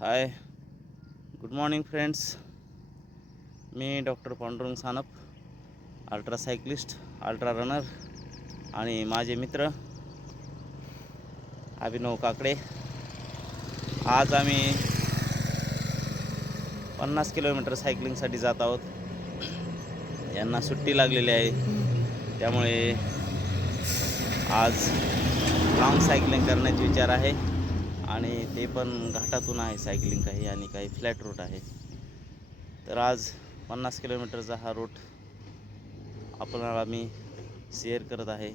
हाय, good morning friends. मी doctor Pandurang Sanap, ultra cyclist, ultra runner आणि माझे मित्र अभिनव काकडे. आज आम्ही 50 किलोमीटर सायकलिंगसाठी जात आहोत. यांना सुट्टी लागलेली आहे, त्यामुळे आज लॉंग सायकलिंग करण्याचा विचार आहे. आणि ते पण घाटातून आहे सायकलिंग काही, आणि काही फ्लॅट रूट आहे. तर आज 50 किलोमीटरचा हा रूट आपल्याला मी शेअर करत आहे,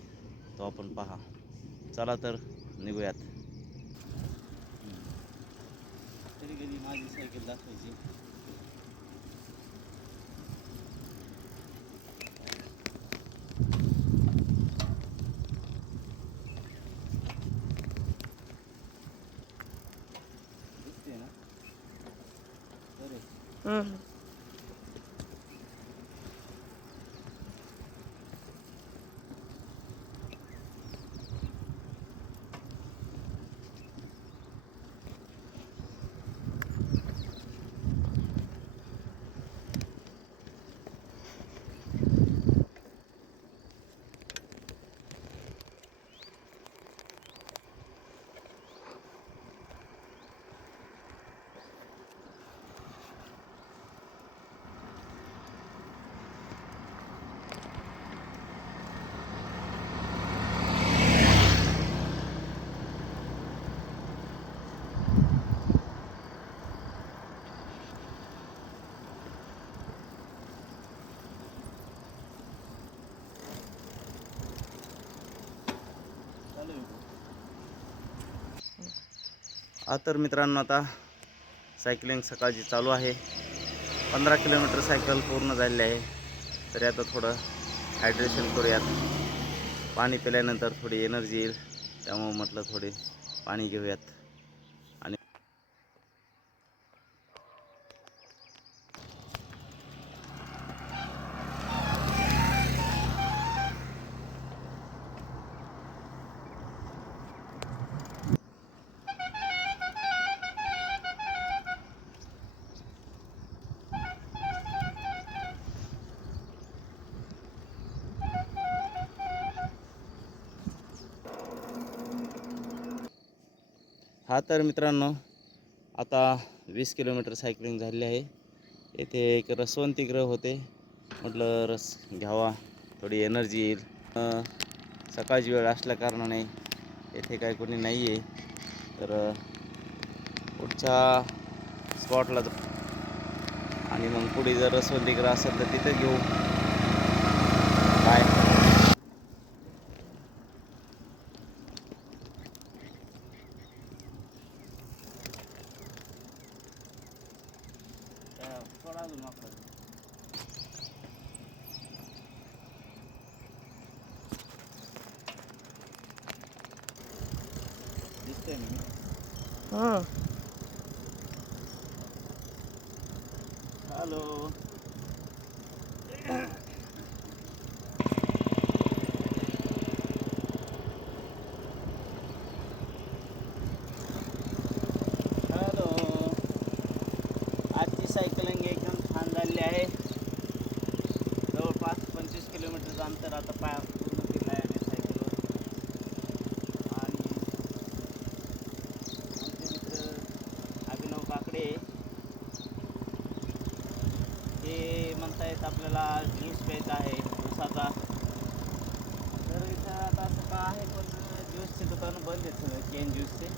तो आपण पहा. चला तर निघूयात. कधी कधी माझी सायकल दाखवायची. दिसते ना? अरे तर मित्रांनो, आता सायकलिंग सकाळची चालू आहे. 15 किलोमीटर सायकल पूर्ण झालेली आहे. तरी आता थोडं हायड्रेशन करूयात. पाणी पिल्यानंतर थोडी एनर्जी येईल, त्यामुळे म्हटलं थोडे पाणी घेऊयात. आणि तर मित्रांनो, आता 20 किलोमीटर सायकलिंग झालेली आहे. येथे एक रसवंतीगृह होते, म्हटलं रस घ्यावा, थोडी एनर्जी येईल. सकाळची वेळ असल्या कारणाने येथे काही कोणी नाही आहे. तर पुढच्या स्पॉटला आणि मग पुढे जर रसवंतीगृह असेल तर तिथे घेऊ. बाय. दिसतंय ना? हॅलो. हॅलो. आजची सायकलिंग एकदम छान झालेली आहे. जवळपास 25 किलोमीटरचं अंतर आता पूर्ण केलं आहे आम्ही सायकलवर. आणि आमचे मित्र अभिनव काकडे हे म्हणतायत आपल्याला ज्यूस प्यायचा आहे ऊसाचा. तर इथं आता असं का आहे, पण ज्यूसचे दुकानं बंद आहेत सगळं, केन ज्यूसचे.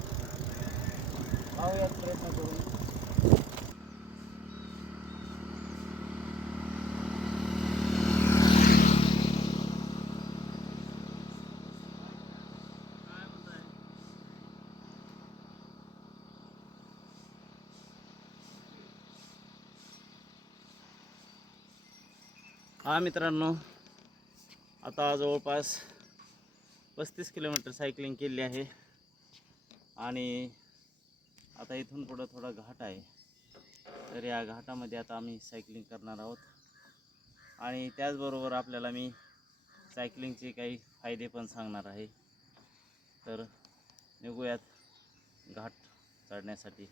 पाहूयात प्रयत्न करून. मित्रांनो, आता जवळपास 35 किलोमीटर सायकलिंग केली आहे. आणि आता इथून पुढं थोडा घाट आहे. तर या घाटामध्ये आता आम्ही सायकलिंग करणार आहोत. आणि त्याचबरोबर आपल्याला मी सायकलिंगचे काही फायदे पण सांगणार आहे. तर निघूयात घाट चढण्यासाठी.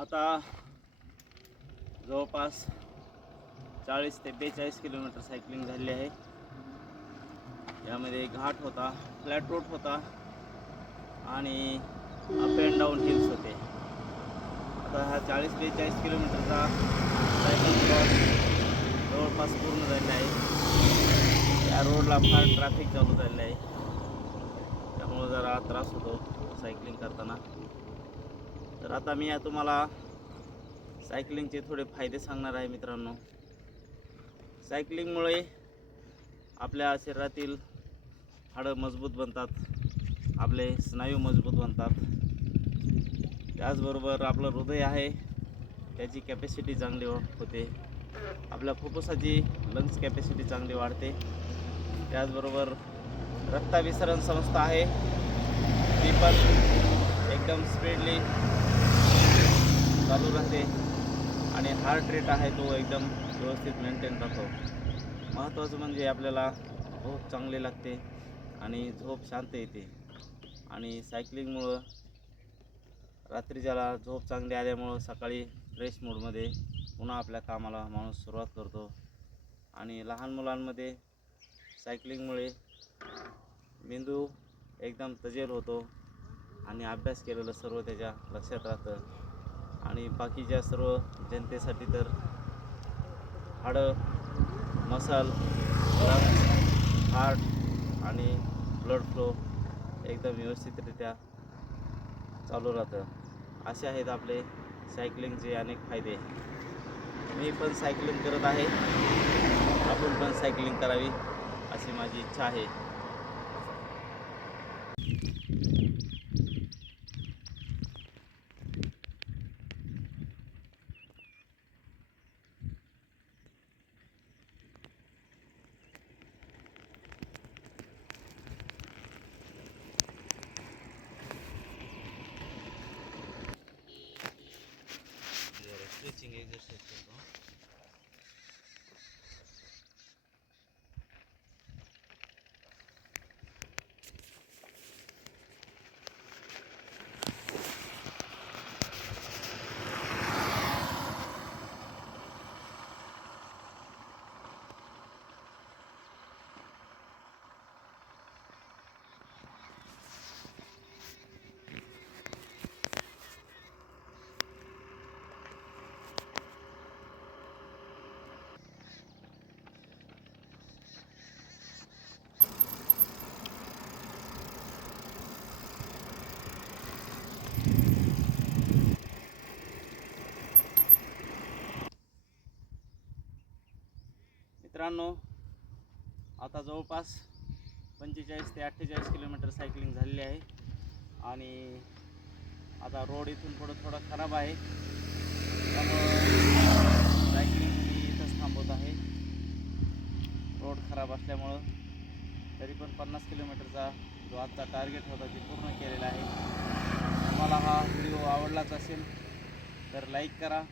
आता जवळपास 40 ते 42 किलोमीटर सायकलिंग झाली आहे. यामध्ये घाट होता, फ्लॅट रोड होता आणि अप अँड डाऊन हिल्स होते. आता हा 40-42 किलोमीटरचा सायकल क्रॉस जवळपास पूर्ण झालेला आहे. या रोडला फार ट्रॅफिक चालू झालेलं आहे, त्यामुळं जरा त्रास होतो सायकलिंग करताना. तर आता मी तुम्हाला सायकलिंगचे थोडे फायदे सांगणार आहे मित्रांनो. सायकलिंगमुळे आपल्या शरीरातील हाडं मजबूत बनतात, आपले स्नायू मजबूत बनतात. त्याचबरोबर आपलं हृदय आहे त्याची कॅपॅसिटी चांगली होते. आपल्या फुफ्फुसाची लंग्स कॅपॅसिटी चांगली वाढते. त्याचबरोबर रक्ताभिसरण संस्था आहे ती पण एकदम स्पीडली चालू राहते आणि हार्ट रेट आहे तो एकदम व्यवस्थित मेंटेन राहतो. महत्त्वाचं म्हणजे आपल्याला झोप चांगली लागते आणि झोप शांत येते. आणि सायकलिंगमुळं रात्रीच्याला झोप चांगली आल्यामुळं सकाळी फ्रेश मूडमध्ये पुन्हा आपल्या कामाला माणूस सुरुवात करतो. आणि लहान मुलांमध्ये सायकलिंगमुळे मेंदू एकदम तजेल होतो आणि अभ्यास केलेलं सर्व त्याच्या लक्षात राहतं. आणि बाकीच्या सर्व जनतेसाठी तर हाडं, मसल, लंग्स, हार्ट आणि ब्लड फ्लो एकदम व्यवस्थितरित्या चालू राहतं. असे आहेत आपले सायकलिंगचे अनेक फायदे. मी पण सायकलिंग करत आहे, आपण पण सायकलिंग करावी अशी माझी इच्छा आहे. स्ट्रेचिंग एक्सरसाइज करतो. मित्रांनो, आता जवळपास 45 ते 48 किलोमीटर सायकलिंग झालेली आहे आणि आता रोड इथून पुढं थोडा खराब आहे, त्यामुळं सायकलिंग मी इथंच थांबवत आहे. रोड खराब असल्यामुळं तरी पण 50 किलोमीटरचा जो आजचा टार्गेट होता ते पूर्ण केलेला आहे. तुम्हाला हा व्हिडिओ आवडलाच असेल तर लाईक करा,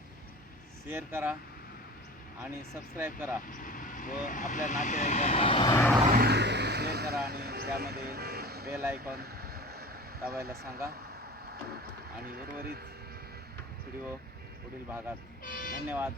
शेअर करा आणि सबस्क्राईब करा व आपल्या नातेवाईकांना शेअर करा आणि त्यामध्ये बेल आयकॉन दाबायला सांगा. आणि उर्वरित व्हिडिओ पुढील भागात. धन्यवाद.